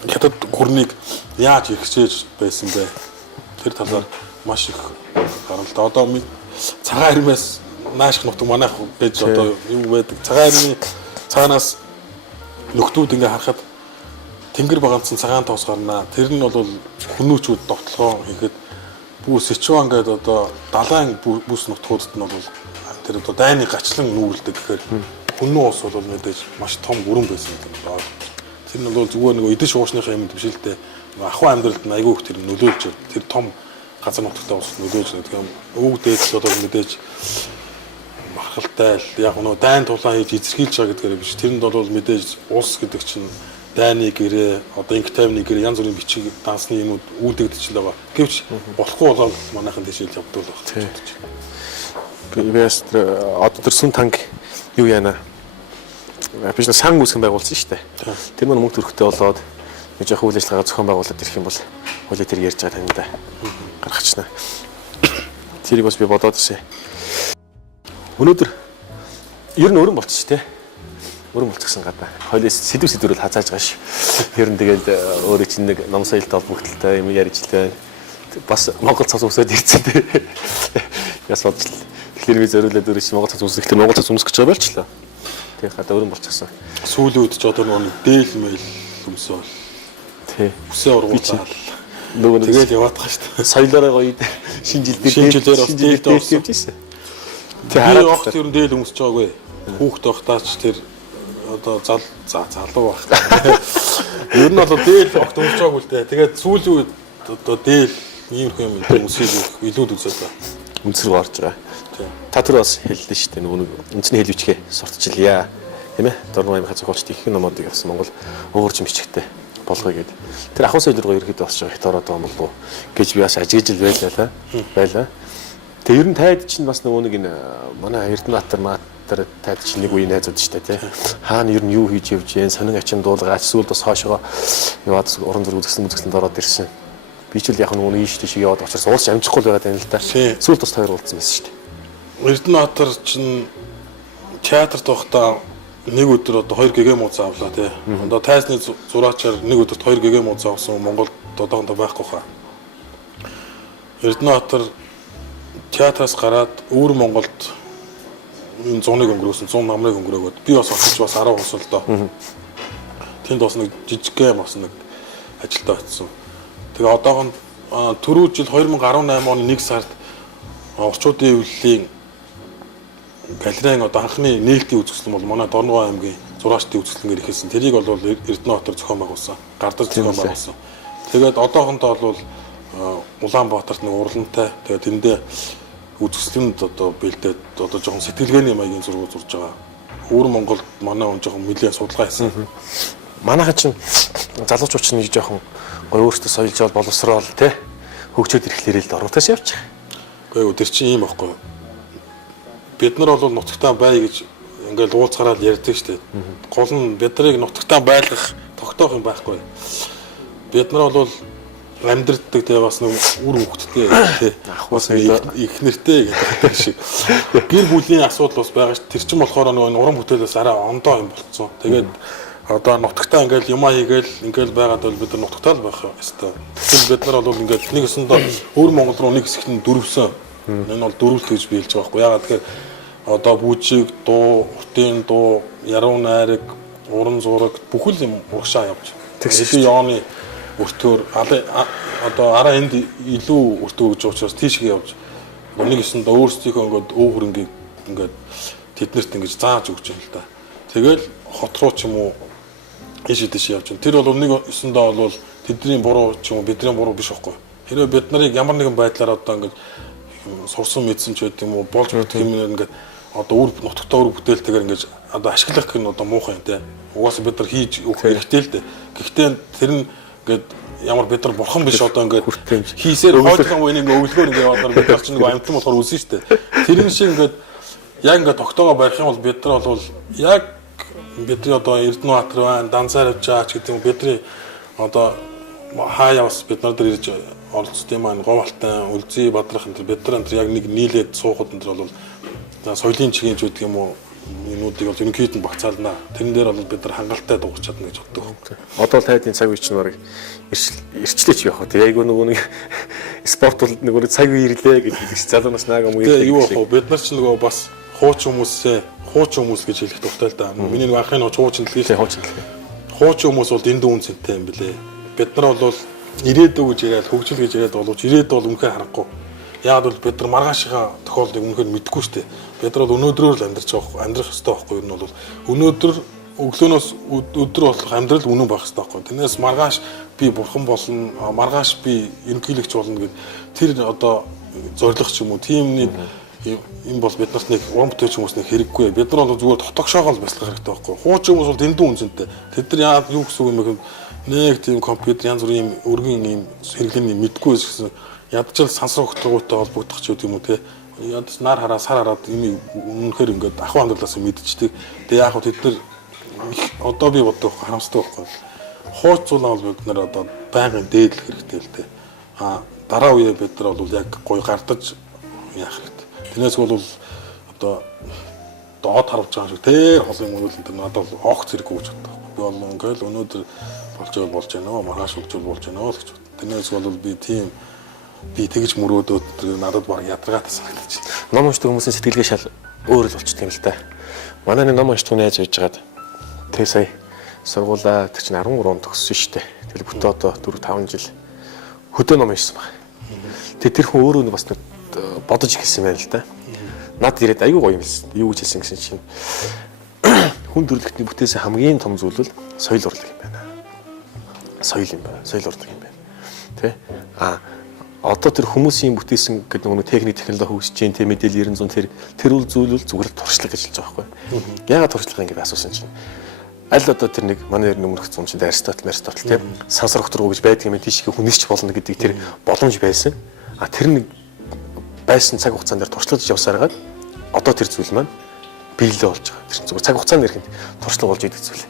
хятад гүрнийг яаж ихсэж байсан бэ? Тэр талаар маш их гаралтай. Одоо цагаан армиас нааших нутаг манайх гэж одоо юу байдаг? Цагаан армийн цаанаас нөхдүүд ингээ харахад тэнгэр багцсан цагаан тоос гарнаа. Тэр нь бол хүмүүчүүд довтлогоо хийхэд бүх Сычуан гэдэг одоо далайн бүс нутгуудад нь бол тэр одоо дайны гачлан нүүрэлдэг гэхээр хүннүү ус бол мэдээж маш том бүрэн байсан гэдэг байна. Тэр нь бол зүгээр нэг эдэн шуушныхаа юм биш л дээ. Ахуй амьдралд нь айгүй их тэр нөлөөлж тэр том газар нутагтай ус нөлөөлж байгаа. Өвөг дээд бол мэдээж махалтай л яг нөө дайн тулаан хийж эзэрхийлж байгаа гэдгээр биш. Тэрэнд бол мэдээж улс гэдэг чинь дайны гэрээ, одоо инх тайвны гэрээ янз бүрийн бичиг дансны юмуд үүдэгдэж л байгаа. Гэвч болохгүй болоод манайхан дэшил явдал байна. Бивэс одоо тэр сүн танк юу яана? Биш сан үүсгэн байгуулсан шүү дээ. Тэр мань мөнгө төрхтэй болоод нэг яг үйл ажиллагаа зохион байгуулаад ирэх юм бол хуулийг тэр ярьж байгаа таньда гаргачна. Тэрийг бас би бодоод ирсэн. Өнөөдөр ер нь өрн болчих тий. Өрн болчихсон гадаа. Хойлоос сэдвэрэл хазааж байгаа ш. Ер нь тэгэл өөрөө чинь нэг ном соёлтой холбогдолтой юм ярьж л байна. Бас Монгол цас усаад ирсэн тий. Яс бодч. Тэгэхээр би зориулаад өөрөө чинь Монгол цас усах гэхэл Монгол цас өмсөх гэж байгаа болчлоо. Тэгээ гадаа өрн болчихсон. Сүүлийн үед ч одоо нэг дээл мэйл өмсөөл. Тий. Үсээ ургуулаад нөгөө тэгэл яваад байгаа шүү дээ. Соёлоороо гоё шинжилдээр бас дээлтэй орсон гэсэн. Тэг хараад огт ер нь дээл өмсөж байгаагүй. Хүүхд байхдаач тэр одоо залуу байх. Ер нь бол дээл огт өмсөж байгаагүй л дээ. Тэгээд сүүлийн үед одоо дээл ийм юм өмсөж илүүд үзээд байна. Үнсрэг орж байгаа. Та тэр бас хэллээ шүү дээ. Нөгөө үнцний хэлвчгээ сурталчилъя. Тийм ээ. Дорн аймгийн зохиолчд их номуудыг авсан Монгол уурж мичгтэй болгоё гэд. Тэр ахуй соёлроо ерөөдөө бас их ороод байгаа юм болов уу гэж би бас ажиглаж байлаа. Тэгээ ер нь тайд чинь бас нөгөө нэг энэ манай Эрдэнэбаатар тайд чинь нэг үе найзууд шүү дээ тий. Хаана ер нь юу хийж явж гэн сонин ачин дуулгаач сүүлд бас хоошоо яваад уран зураг үзэсгэлэнд ороод ирсэн. Би ч л яг нөгөө ийш тийш яваад очирс уулч амжихгүй л байгаа юм л да. Сүүлд бас хоёр уулзсан байсан шүү дээ. Эрдэнэбаатар чинь театрт байхдаа нэг өдөр одоо 2 ГГ мууц авлаа тий. Одоо тайзны зураачаар нэг өдөрт 2 ГГ мууц авсан Монголд одоохондоо байхгүй хаа. Эрдэнэбаатар театраас гараад өвөр Монголд энэ 100-ыг өнгөрөөсөн 100 намрыг өнгөрөөгөөд би бас очиж бас 10 хос л доо. Тэнд бас нэг жижигхэн бас нэг ажилдаа очсон. Тэгээ одоохонд түрүү жил 2018 оны 1 сард орчуудын эвлэлийн галерейн одоо анхны нээлтийн үзэсгэлэн бол манай Дорногов аймгийн зураачдын үзэсгэлэнгээр ихэлсэн. Тэрийг бол Эрдэнэбаатар зохион байгуулсан. Гардаж зохион байгуулсан. Тэгээд одоохондоо бол Улаанбаатарт нэг уралдантай. Тэгээд тэндээ үзэсгэлэнд одоо бэлдээд одоо жоохон сэтгэлгээний маягийн зураг зурж байгаа. Өвөр Монголд манай хүн жоохон нэлээд судалгаа хийсэн. Манайхан чинь залуучууд чинь нэг жоохон гоё өөртөө соёлж боловсрол тий хөгжөөд ирэхлээр л орнотоос явчих. Гэхдээ тэр чинь ийм байхгүй. Бид нар бол нутагтаа бай гэж ингээл уулзгараад ярьдаг шүү дээ. Гол нь бид нарыг нутагтаа байлгах тогтоох юм байхгүй. Бид нар бол амьдрдаг те бас нэг үр хөвгттэй те бас их нэртэй гэдэг шиг гэр бүлийн асуудал бас байгаа ш. Тэр чинь болохоор нэг уран бүтээлээс арай ондоо юм болцсон. Тэгээд одоо нутагтаа ингээл юмаа хийгээл ингээл байгаад бол бид нар нутагтаа л байх ёстой. Тэгэхээр бид нар бол ингээд нэг өсөндөө өвөр Монгол руу нэг хэсэгт нь дөрвсөн. Энэ бол дөрвөлт гэж би хэлж байгаа байхгүй. Ягаад тэгэхээр одоо бүжиг, дуу, уртын дуу, яруу найраг, уран зураг бүхэл юм урагшаа явж. Тэгэхээр яоны өртөөр одоо араа энд илүү өртөө гэж учраас тийшээ явж нэг өсөнд өөрсдийнхөө ингээд өв хөрөнгийг ингээд тэднэрт ингэж зааж өгч юм л да. Тэгэл хот руу ч юм уу ийш тийш явж байна. Тэр бол нэг өсөндөө бол тэдний буруу ч юм уу бидний буруу биш байхгүй. Хэрвээ бид нарыг ямар нэгэн байдлаар одоо ингээд сурсан мэдсэн ч гэдэг юм уу болж байгаа юм ингээд одоо үр нутагтаа үр бүтээлтэйгээр ингэж одоо ашиглах гэх нь одоо муухай юм те. Угаасаа бид нар хийж өгөх хэрэгтэй л дээ. Гэхдээ тэр нь ингээд ямар бид нар бурхан биш одоо ингээд хийсээр хойлхон үеийг өвлгөөр ингээд одоо бид нар чинь нэг амтлан болохоор үсэн шүү дээ. Тэр шиг ингээд яг ингээд тогтоогоо барих юм бол бид нар бол яг бидний одоо Эрдэнэбаатар байна, Данцаар явж байгаа ч гэдэг юм бидний одоо хаяа бас бид нар дээр ирж оролцсон юм аа Говьалтай, Үлзий, Бадрах энэ бид нар яг нэг нийлээд суухад энэ бол соёлын чигийн ч гэдэг юм уу юмнуудыг бол ерөнхийдөө нь багцаална. Тэрэн дээр бол бид нар хангалттай дуугарч чадна гэж боддог. Одоо л тайдын цаг үе чинь барыг ирчлээч явах. Тэгээ айгүй нөгөө нэг спорт бол нөгөө цаг үе ирлээ гэж хэлж залуунаас нааг юм уу. Тэгээ юу яг бид нар ч нөгөө бас хуучин хүмүүс гэж хэлэх дуртай л да. Миний нэг анхны нөгөө хуучин дэлхий. Хуучин хүмүүс бол дэндүү үнцэнтэй юм билэ. Бид нар бол ирээдүй гэж яриад хөгжил гэж яриад боловч ирээдүй бол үнэхээр харахгүй. Яг бол бид нар маргаашийнхаа тохиолдлыг үнэхээр мэдэхгүй шүү дээ. Бид нар бол өнөөдрөөр л амьдрах ёстой байхгүй юу? Энэ бол өнөөдөр өглөөнөөс өдөр болох амьдрал үнэн байх ёстой байхгүй. Тэрнээс маргааш би бурхан болно, маргааш би ерөнхийлөгч болно гэд тэр одоо зориг ч юм уу тийм нэг энэ бол биднээс нэг уран бүтээлч хүмүүс нэг хэрэггүй. Бид нар бол зүгээр дотогшоогоо л бяцлах хэрэгтэй байхгүй. Хуучин хүмүүс бол дэндүү үнцэнтэй. Тэд нар яа юу гэсэн юм бэ? Нэг тийм компьютер янз бүрийн өргөн юм хэрэглэний мэдгүй гэсэн ядчил сансар хөтөлбөртэй холбогдох ч юм уу те. Ядч нар хараа сар хараад юм үнэхээр ингээд ахуй амьдралаас мэдчихдэг. Тэгээ яг хөө тэд нар одоо би боддог харамсдаг байхгүй. Хууцуулаа бол бид нар одоо байнгын дээдлэх хэрэгтэй л те. Дараа үе бид нар бол яг гой гардаж яах хэрэгтэй. Тэрнээс бол одоо доод харвж байгаа шиг тэр хол юм уу энэ надад огт зэрэггүй гэж боддог. Би бол ингээл өнөөдөр болж байна оо маргааш хөгжүүл болж байна оо гэж бод. Тэрнээс бол би тэгж мөрөөдөөд надад баг ядаргаатай санагдаж байна. Ном уншдаг хүмүүсийн сэтгэлгээ шал өөр л болчих юм л да. Манай нэг ном уншдаг хүн яаж байж байгаад тэг сая сургуулаа тэр чинь 13 он төгссөн шүү дээ. Тэгэл бүтээ одоо 4 5 жил хөдөө ном уншсан баг. Тэг тэр хүн өөрөө бас бодож ихсэн байл л да. Над ирээд аюу гоё юм хэлсэн. Юу гэж хэлсэн гэсэн чинь хүн төрөлхтний бүтээсэн хамгийн том зүйл бол соёл урлаг юм байна. Соёл юм байна. Соёл урлаг юм байна. Тэ? Одоо тэр хүмүүсийн бүтээсэн гэдэг нэг техник технологи хөгжиж जैन тэ мэдээлэл 900 тэр үл зүйл бол зүгээр туршлага гэж хэлж байгаа байхгүй. Яагаад туршлага ингэ асуусан чинь аль одоо тэр нэг манай өмнөх зам чинь Аристотель тэ сансар хөтөргөө гэж байдаг юм тийшээ хүнийч болно гэдэг тэр боломж байсан. Тэр нэг байсан цаг хугацаанд дээр туршлагаж явсараад одоо тэр зүйл маань биелэлээ болж байгаа. Тэр чинь зүгээр цаг хугацааны ихэнд туршлага болж идэг зүйл.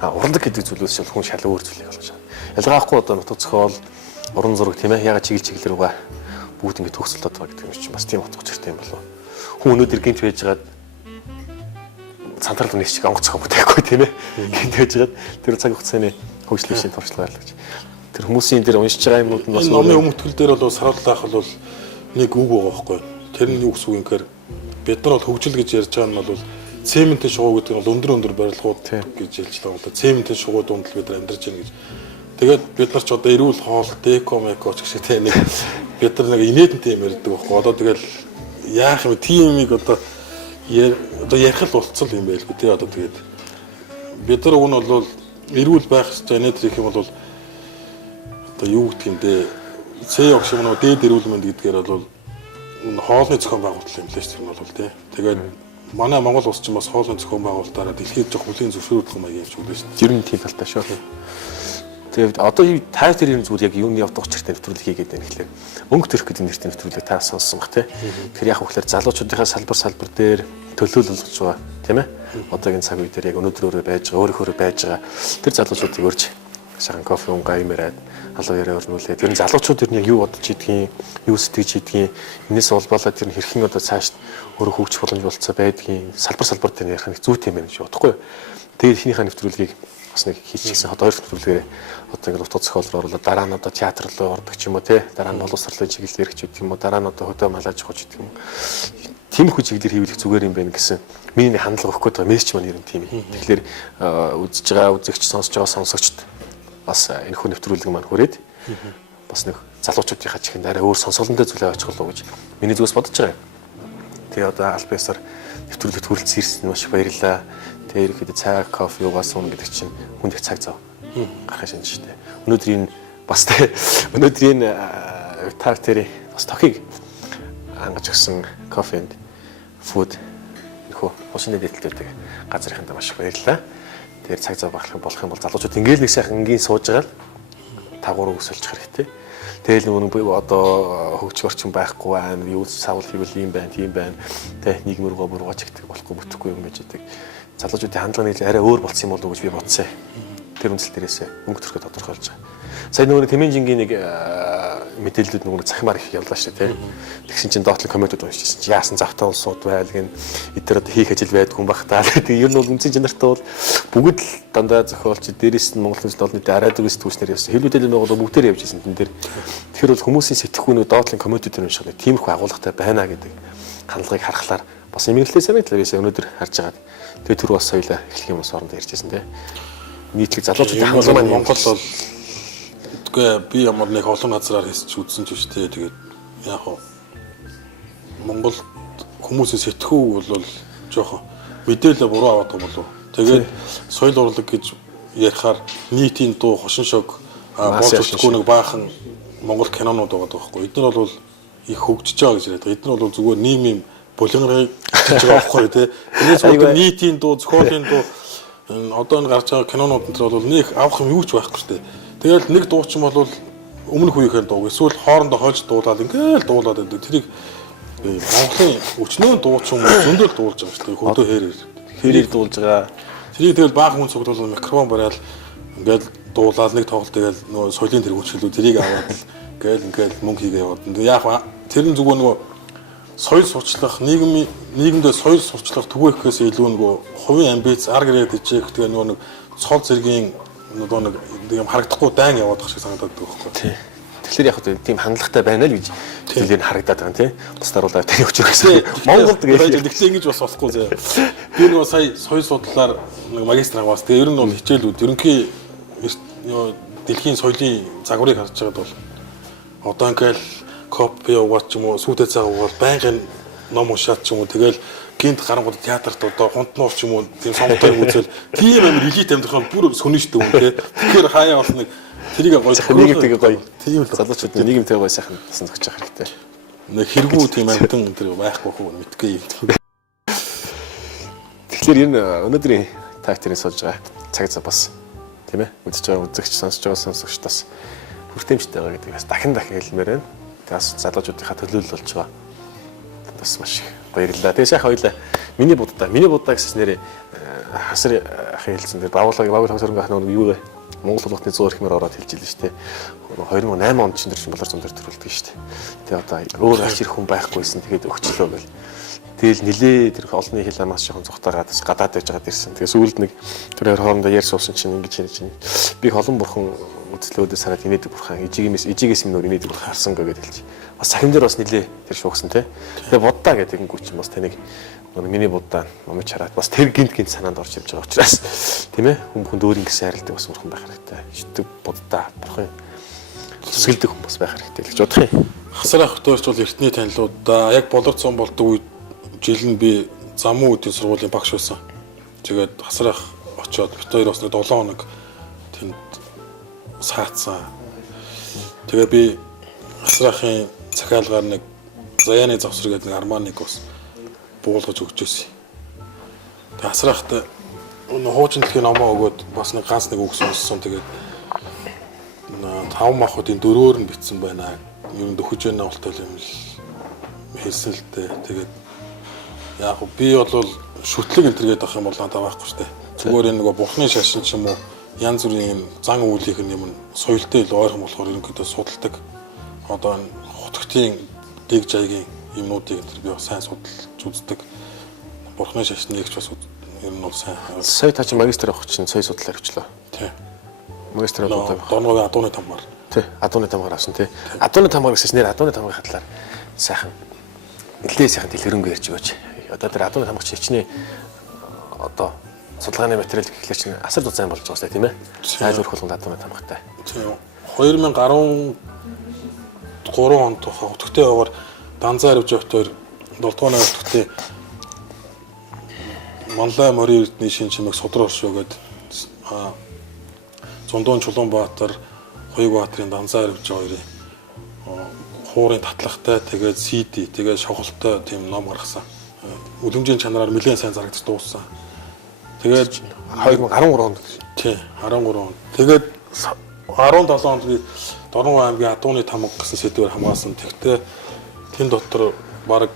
Урлаг гэдэг зүйлээс бол хүн шал өөр зүйлийг олж байгаа. Ялгаахгүй одоо нутаг зохиол, уран зураг тийм ээ ягаад чиглэл рүүгээ бүгд ингэ төгсөлдөд байгаа гэдэг юм чинь бас тийм утгач хэрэгтэй юм болов. Хүн өнөөдөр гинт байжгаад цантрал үнэс чиг онгоцгоо бүтээхгүй тийм ээ. Гинт байжгаад тэр цаг хугацааны хөгжлийн шин туршлага гаргалагч. Тэр хүмүүсийн дээр уншиж байгаа юмнууд нь бас номын өмтгөл дээр бол сарууллаах бол нэг үг байгаа байхгүй. Тэр нь юу гэсэн үг юм гэхээр бид нар бол хөгжил гэж ярьж байгаа нь бол цементийн шугуу гэдэг нь өндөр барилгууд гэж хэлж байгаа. Цементийн шугуу дунд л бид нар амьдарч байна гэж. Тэгээд бид нар ч одоо эрүүл хоол, деко, меко ч гэх шиг нэг бид нар нэг инээдэнтэй юм ярьдаг байхгүй. Одоо тэгэл яах юм тийм юмыг одоо ярих л болцсон юм байлгүй тий одоо тэгээд бид нар уг нь бол эрүүл байх хэрэгтэй инээд их юм бол одоо юу гэдэг юм бэ? Цээ огш юм уу дээд эрүүл мэнд гэдгээр бол хоолны зохион байгуулалт юм л шүү дээ бол тий. Тэгээд манай Монгол улс ч бас хоолны зохион байгуулалтаараа дэлхийд жоох хүлийн зөвшөөрлөх маяг явж өгдөө шүү дээ. Ер нь тийм талтай шүү. Тэгээд одоо та тэр юм зүгээр яг юуны явдаг учиртай нэвтрүүлэг хийгээд байна гэхлээр өнгө төрх гэдэг нэртэй нэвтрүүлэг та сонссон бах тий. Тэгэхээр яг хөөхлөр залуучуудынхаа салбар дээр төлөөлөл болгож байгаа тийм ээ. Одоогийн цаг үе дээр яг өнөөдөр байж байгаа өөрөөр байж байгаа тэр залуучуудыг өрж шахан кофе унгаа имэрээд халуун яриа өрнүүлээд ер нь залуучууд ер нь яг юу бодож идгийг, юу сэтгэж идгийг, энэс улбалаад тэр нь хэрхэн одоо цааш өөрөө хөгжих боломж болцоо байдгийг салбар дээр ярих нэг зүйтэй юм байна гэж бодохгүй. Тэгээд эхнийхээ нэвтрүүлгийг бас нэг хийчихсэн. Одоо хоёр нэвтрүүлгээр одоо ингээд утга зохиолроо оруулаад дараа нь одоо театр руу ордог ч юм уу те. Дараа нь боловсролын чиглэлээр ч гэдэг юм уу. Дараа нь одоо хөдөө малаж хож гэдэг юм уу. Тим их чиглэлээр хийвлэх зүгээр юм байна гэсэн миний хандлага өгөх гэдэг мессеж маань ер нь тийм юм. Тэгэхээр үзэж байгаа үзэгч сонсож байгаа сонсогчд бас энэ хүн нэвтрүүлэг маань хүрээд бас нэг залуучуудынхаа чихэнд арай өөр сонсголонтой зүйлээ очих болов гэж миний зүгээс бодож байгаа юм. Тэгээ одоо альбиасаар нэвтрүүлэгт хүрэлцэн ирсэн маш их баярлалаа. Тэгээ ирэхэд цай, кофе уугаас уун гэдэг чинь хүнд их цаг зав гарах шинж шүү дээ. Өнөөдөр энэ бас өнөөдөр энэ тартери бас тохиг ангаж өгсөн кофе and food нөхөө хошины дэвтэлтэй газрынханд маш их баярлалаа. Тэгэхээр цаг зав болох юм бол залуучууд ингээл нэг сайхан энгийн сууж байгаа л тагуур өсөлчих хэрэгтэй. Тэгэл нэг одоо хөгжих орчин байхгүй амар юу савл хийвэл юм байна, тийм байна. Тэ нийгэм рүүгээ буруугач гэдэг болохгүй бүтэхгүй юм гэж хэлдэг. Залуучуудын хандлага нэг арай өөр болсон юм болов уу гэж би бодсон. тэр үндсэл дээрээс мөнгө төрөхөд тодорхойлж байгаа. Сая нөгөө Тэмэнжингийн нэг мэдээлэлүүд нөгөө цахимаар их явлаа шүү дээ. Тэгсэн чинь доотлон комментууд уншижсэн чинь яасан завтаа улсууд байл гэн эдгээр одоо хийх ажил байдаг хүн бах таа. Тэгээ ер нь бол үндсэн чанартай бол бүгд л дандаа зохиолч дээрээс нь Монгол Улсын олон нийтийн арай дүрс түүснэр явсан. Хэлбэлэл нь бол бүгдээр явж ирсэн тэн дээр. Тэгэхээр бол хүмүүсийн сэтгэхүйнүүд доотлон комментууд унших нэг тиймэрхүү агуулгатай байна гэдэг хандлагыг харахаар бас эмгэнэлтэй санагдлаа байсан өнөөдөр харж байгаа. Тэгээ түр бас соёлоо эхлэх юм бас орондоо ярьжсэн те. Нийтлэг залуучуудын хандлага маань Монгол бол үгүй би ямар нэг олон газраар хийсч үзсэн ч биш те. Тэгээд яг хоо Монгол хүмүүсийн сэтгүү бол жоохон мэдээлэл буруу аваад байгаа болов. Тэгээд соёл урлаг гэж ярихаар нийтийн дуу хошин шог болж өгөхгүй нэг баахан Монгол кинонууд байгаа байхгүй. Эдгээр бол их хөгжиж байгаа гэж яриад. Эдгээр бол зүгээр нийгмийн булангарыг хийж байгаа байхгүй те. Энэс бол нийтийн дуу, зохиолын дуу одоо энэ гарч байгаа кинонууд энэ бол нэг авах юм юу ч байхгүй шүү дээ. Тэгэл нэг дуучин бол өмнөх үеийнхэн дуу эсвэл хоорондоо хойж дуулаад ингээл дуулаад байдаг. Тэрийг Монголын өчнөө дуучин зөндөл дуулж байгаа шүү дээ. Хөдөө хэрээр дуулж байгаа. Тэрийг тэгэл баахан хүн цуглуулсан микрофон бариад ингээл дуулаад нэг тоглолт тэгэл нөгөө соёлын тэргүүлчлүүд тэрийг аваад ингээл мөнгө хийгээ яваад. Яг тэр нь зүгээр нөгөө соёл сурчлах нийгэмдээ соёл сурчлах түгэхээс илүү нөгөө хувийн амбиц ар гэрээ дижээх тэгээ нөгөө нэг цол зэргийн нөгөө нэг юм харагдахгүй дайн яваад байх шиг санагдаад байгаа байхгүй. Тий. Тэгэхээр яг хөө тийм хандлагатай байна л гэж хэлээр харагдаад байгаа юм тий. Бусдаар бол таны өчрөх гэсэн. Монголд гэхдээ ингэж бас болохгүй заяа. Би нөгөө сая соёл судлалаар нэг магистр аваас тэгээ ер нь бол хичээлүүд ерөнхий дэлхийн соёлын загварыг харж байгаад бол одоо ингээл копи яваад ч юм уу сүйдээ цаа угаал байнгын ном уншаад ч юм уу тэгэл гинт гарангууд театрт одоо хунтнуур ч юм уу тийм сонготойг үзэл тийм амар элит амьдрах бүр сонирхолтой хүн те. Тэгэхээр хаяа бас нэг тэрийг гоё нийгэмтэйгээ гоё тийм л залуучууд нийгэмтэйгээ гоё сайхан тасан зогсож явах хэрэгтэй. Нэг хэрэггүй тийм амтан тэр байхгүй хөө мэдгүй. Тэгэхээр энэ өнөөдрийн тактикийн суулж байгаа цаг зав бас тийм ээ үзэж байгаа үзэгч сонсож байгаа сонсогчдоос хүртээмжтэй байгаа гэдэг бас дахин хэлмээр байна. Тэгээс залуучуудынхаа төлөөлөл болж байгаа. Бас маш их баярлалаа. Тэгээ сайхан хоёлаа миний буддаа гэсэн нэрээ хасар ахын хэлсэн дээр багуулгын хосорон гах нэг юу вэ? Монгол улсны 100 ихмээр ороод хэлж илээ шүү дээ. 2008 онд чинь болор зам дээр төрүүлдэг шүү дээ. Тэгээ одоо өөр ач ирэх хүн байхгүйсэн тэгээд өгчлөө гэл. Тэгэл нилээ тэр олонний хил амаас жоохон зүхтаагаад гадаад байж байгаад ирсэн. Тэгээ сүүлд нэг тэр хоёр хоорондоо ярьж суусан чинь ингэж чинь би холон бурхан үзлөөдөө санаад инээдэг бурхан ижигээс минь инээдэг бурхан харсан гэгээд хэлж. Бас сахим дээр бас нилээ тэр шуугсан те. Тэгээ буддаа гэдэг нь гүч бас таныг миний буддаа номж хараад бас тэр гинт санаанд орж ирж байгаа учраас тийм ээ хүн өөр ингэсэн харилдаг бас бурхан байх хэрэгтэй. Шүтдэг буддаа бурхан зүсгэлдэг хүн бас байх хэрэгтэй л гэж бодох юм. Хасар ах хөтөөч бол эртний танилуудаа яг болор цом болдог үед жил нь би замун үдийн сургуулийн багш байсан. Тэгээд хасар ах очиод бит хоёр бас нэг 7 хоног тэнд саацсан. Тэгээ би хасар ахын захиалгаар нэг заяаны завсар гэдэг арманыг бас буулгаж өгч байсан. Тэгээ хасар ахтай хуучин дэлхийн номоо өгөөд бас нэг ганц нэг үг сонссон. Тэгээд 5 махуудын 4-өөр нь битсэн байна. Ер нь дөхөж байна болтой юм л хэлсэн л дээ. Тэгээд яг би бол шүтлэг энтергээд авах юм бол надад байхгүй шүү дээ. Зүгээр энэ нөгөө бурхны шашин ч юм уу янз бүрийн зан үйлийнх нь юм соёлтой ил ойрхон болохоор ерөнхийдөө судалдаг. Одоо энэ хотгтын дэг жайгийн юмнуудыг энэ би сайн судалж үздэг. Бурхны шашныг ч бас ер нь бол сайн. Сая та чи магистр авах чинь сая судлаар явчлаа. Тий. Магистр авах. Донгийн адууны тамгаар. Тий. Адууны тамгаар авсан тий. Адууны тамгаар гэсэн нэр адууны тамгын хатлаар сайхан нэлээд сайхан дэлгэрэнгүй ярьж өгөөч. Одоо тэр адууны тамгч хичнээн одоо судалгааны материал гэхлээр чинь асар зузаан болж байгаа тийм ээ. Айл өрх болгонд адууны тамгатай. Тийм. 2013 онд хотгтой яваар Данзаа ирж явтаар 7 дугаар хотгтой Манлай морин эрдний шин чимэг судрал шүү гээд Зундуун Чулуунбаатар, Хуйбаатарын Данзаа ирж хоёрын хуурын татлагтай тэгээд CD тэгээд шавхалтай тийм ном гаргасан. Үлэмжийн чанараар нэлээд сайн зарагдаж дууссан. Тэгээд 2013 онд. Тий, 13 онд. Тэгээд 17 онд би Дорнов аймгийн Адууны тамга гэсэн сэдвээр хамгаалсан. Тэгтээ тэн дотор баг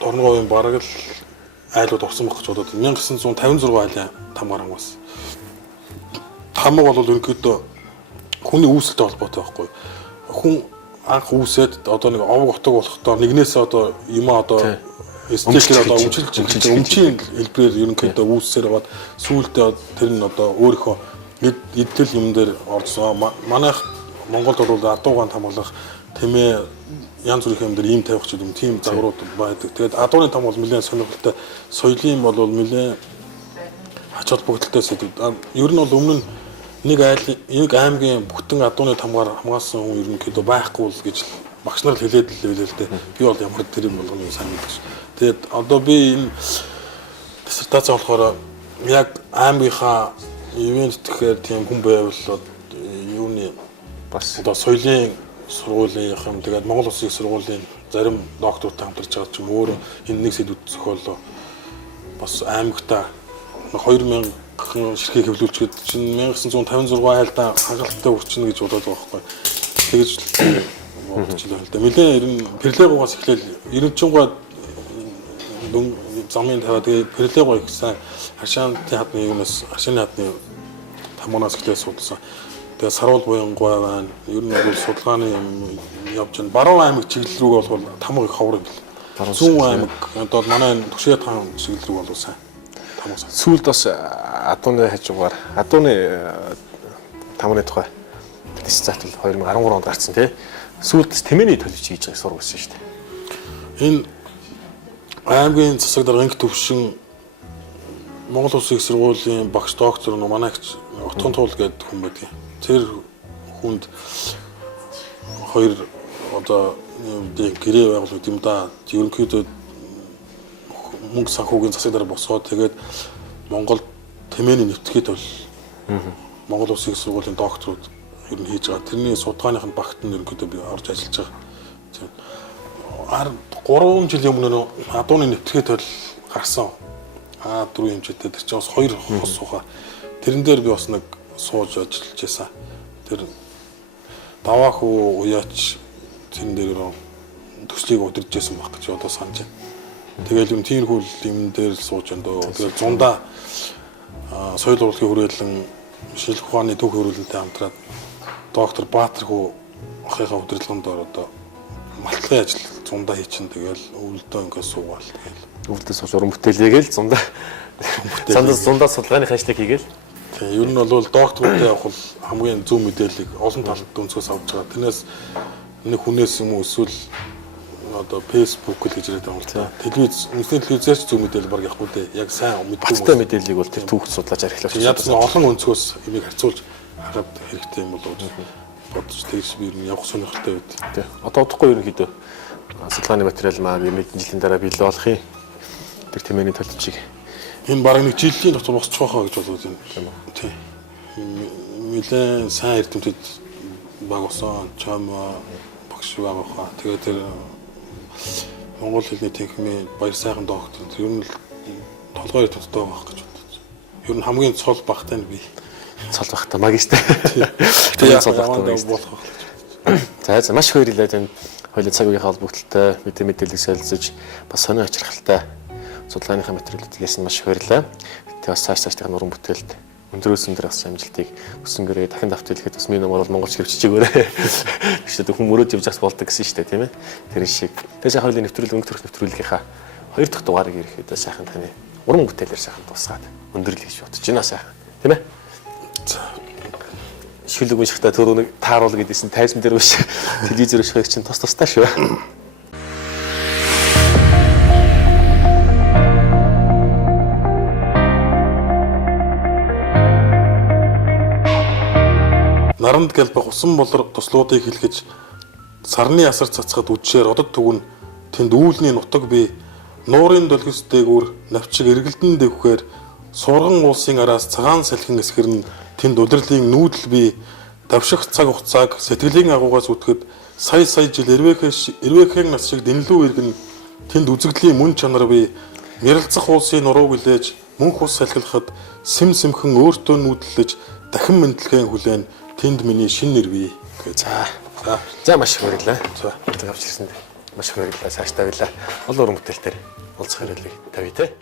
Дорновын бараг л айлууд орсон байх гэж бодоод 1956 айлын тамгаар хамгаалсан. тамга бол ерөнхийдөө хүний үүсэлтэй холбоотой байхгүй. Хүн анх үүсээд одоо нэг овог отог болохдоо нэгнээс одоо юмаа одоо эстетикээр одоо өмчийн хэлбэрээр ерөнхийдөө үүсээр аваад сүүлдээ тэр нь одоо өөрийнхөө идэл юм дээр орсон. Манайх Монголд бол адуугаан хамгаалах тэмээ янз бүрийн юм дээр ийм тавих ч юм тийм загварууд байдаг. Тэгээд адууны там бол нэлээд сонирхолтой, соёлын бол нэлээд ач холбогдолтой сэдв. Ер нь бол өмнө нь нэг аймгийн бүтэн адууны тамгаар хамгаалсан хүн ерөнхийдөө байхгүй л гэж багш нар хэлээд л байлээ л дээ. Би бол ямар тэр юм болгоны сайн мэдээж. Тэгээд одоо би энэ диссертац болохоор яг аймгийнхаа ивент тэгэхээр тийм хүн байвал юуны бас одоо соёлын сургуулийн юм тэгээд Монгол Улсын сургуулийн зарим доктортой хамтарч байгаа ч юм өөр энэ нэг сэдвүүд зохиолоо бас аймагтаа 2000 ширхэг хэвлүүлчихэд чинь 1956 айлдаа хангалттай үрчнэ гэж бодоод байгаа байхгүй. Тэгэж бодож л байна л да. Нэлээ ер нь перлегоогоос эхлээл 90-аад замын таваа тэгээ перлего их сайн хашааны хадны юунаас хашааны хадны тамгаас эхлээд судалсан. Тэгээ саруул буянгой байна. Ер нь бол судалгааны юм явж байна. Баруун аймаг чиглэл рүү бол тамга их ховор юм. Зүүн аймаг одоо манай Түшээ таан чиглэл рүү бол сайн тамга. Сүүлд бас адууны хажуугаар адууны тамганы тухай диссертац 2013 онд гарсан тий. Сүүлд тэмээний төлөвч хийж байгааг сургуулсан шүү дээ. Энэ аймгийн засаг даргын төвшин Монгол Улсын сургуулийн багш доктор манайч Утган туул гэдэг хүн байдаг. Тэр хүнд хоёр одоо гэрээ байгуулдаг юм да. Ерөнхийдөө мөнгө санхүүгийн засаг дараа босоод тэгээд Монгол тэмээний нэвтгэхэд бол Монгол Улсын сургуулийн докторууд ер нь хийж байгаа. Тэрний судалгааных нь багт нь ерөнхийдөө би орж ажиллаж байгаа. 3 жилийн өмнө адууны нэвтгэхэд бол гарсан. А4 хэмжээтэй тэр чинь бас 2 хос суугаа. Тэрэн дээр би бас нэг сууж ажиллаж байсан. Тэр даваах уяач тэрэн дээр төслийг удирдах гэсэн баг гэж одоо санаж байна. Тэгэл юм тиймэрхүү юм дээр л сууж байна дөө. Тэгэл зундаа соёл урлагийн хүрээлэн шинжлэх ухааны төв хөрвүүлэлтэй хамтраад доктор Баатар хүү ахыхаа удирдлаганд одоо малтгын ажил зундаа хийчин тэгэл өвлдөө ингээд суугаал тэгэл өвлдөө сууж уран бүтээлээгээл зундаа зундаа судалгааны хаштаг хийгээл. Тийм ер нь бол докторуудтай явах бол хамгийн зөв мэдээллийг олон талд өнцгөөс авч байгаа. Тэрнээс нэг хүнээс юм уу эсвэл одоо Facebook л гэж яриад байгаа юм л та. Телевиз үнэхээр телевизээр ч зөв мэдээлэл баг явахгүй дээ. Яг сайн мэдгүй баттай мэдээллийг бол тэр түүхт судлаач архилаач. Ядсан олон өнцгөөс энийг харьцуулж хараад хэрэгтэй юм болов уу бодож тэгж би ер нь явах сонирхолтой байд. Тий. Одоо удахгүй ерөнхийдөө судалгааны материал маань нэг жилийн дараа биелэл болох юм. Тэр тэмээний төлөвчийг энэ бараг нэг жилийн дотор босчих واخа гэж бодоод байна. Тий. Нилээн сайн эрдэмтэд баг усан чамаа багш байгаа хаа. Тэгээд тэр Монгол хэлний техникийн баяр сайхан доктор ер нь толгой тоттой байх гэж бодож. Ер нь хамгийн цол багтай нь би. Цол багтай магистр. Тэгээд цол багтай болох. За маш их баярлалаа танд хоёулаа цаг үеийн холбогдлолтой мэдээлэл солилцож бас сонио очирхалтай судалгааныхаа материалуудыг яасан маш их баярлалаа. Тэгээд бас цааш уран бүтээлд өндрөөс өндөр ас амжилтыг өсөнгөрөө дахин давт хэлэхэд бас минь бол монголч хөвччихөөрэй. Гэхдээ хүн мөрөөд явж бас болдог гэсэн шүү дээ тийм ээ. Тэр шиг. Тэгээд хоёулын нэвтрүүлэг өнгө төрх нэвтрүүлгийнхаа 2 дахь дугаарыг ирэхэд сайхан таны уран бүтээлээр сайхан тусгаад өндөрлөе гэж бодож байна сайхан. Тийм ээ. Шүлэг уншихтаа түрүүнийг тааруул гэдээсэн тайзан дээр биш телевизээр уншихыг чинь тус тустай шүү. Наранд гэлбэх усан болор туслуудыг хэлгэж сарны асар цацхад үдшээр одод түгэн тэнд үүлний нутаг би нуурын долгис дээгүүр навчиг эргэлдэн дэвхээр сурган улсын араас цагаан салхин эсгэрн тэнд удирлын нүүдэл би давших цаг хугацааг сэтгэлийн агуугаас үтгэхэд сая жил эрвэхэн нас шиг дэнлүү иргэн тэнд үзэгдлийн мөн чанар би ярилцах улсын нурууг илээж мөнх ус салхилахад сэмхэн өөртөө нүүдлэж дахин мэдлэгийн хүлээн тэнд миний шин нэр бий гэж. За маш их баярлалаа. За авч ирсэнд маш их баярлалаа. Цааш тавилаа. Олон уран бүтээлтэр уулзах хэрэглийг тавья те.